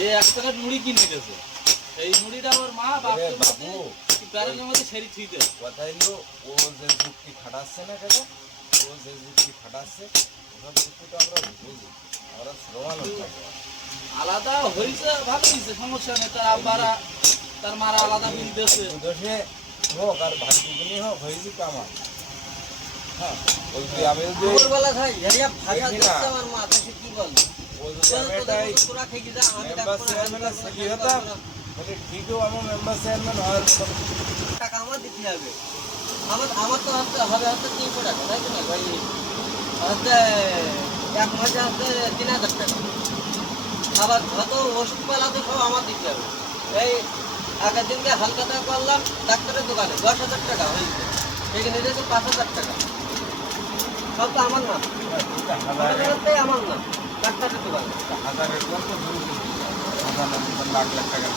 এই 1 প্যাকেট মুড়ি কিনে গেছে। এই মুড়িটা ওর মা বাপের বাবু ব্যারেলের মধ্যে সেরি থুইতে। কথা হলো ও যে যুক্তি খাটাচ্ছে না কাকা, ও যে যুক্তি খাটাচ্ছে ওসব যুক্তিটা আমরা বুঝি, আমরা শ্রমানো আলাদা হয়েছে, ভালো হয়েছে, সমস্যা নেই। তার আব্বারা তার মারা আলাদা হয়ে দিয়েছে। দোষে হোক আর ভাগ্যগুনি হোক হয়েছি কামাল। হ্যাঁ বলছি আমি দুপুরবেলা ভাই এরিয়া ভাষা দিচ্ছে আমার মা, তাকে কি বলবো? ও যদি আমি এটাই তোরা খেয়ে যা, আমি মেম্বার চেয়ারম্যানের সেক্রেটারি হতাম বলে ঠিকও আমার মেম্বার চেয়ারম্যান হওয়ার টাকা আমার দিতে হবে। আমার তো হবে 300 টাকা, তাই তো না ভাই? এক মাসে 3000 টাকা। আবার যত ওষুধ পালা তো সব আমার দিতে হবে। এই আগের দিনকে হালকাটা করলাম ডাক্তারের দোকানে 10,000 টাকা হয়েছে, এখানে দিয়েছে 5,000 টাকা। সব তো আমার না, আমার না, ডাক্তারের দোকানে। হাজারের লাখ লাখ টাকা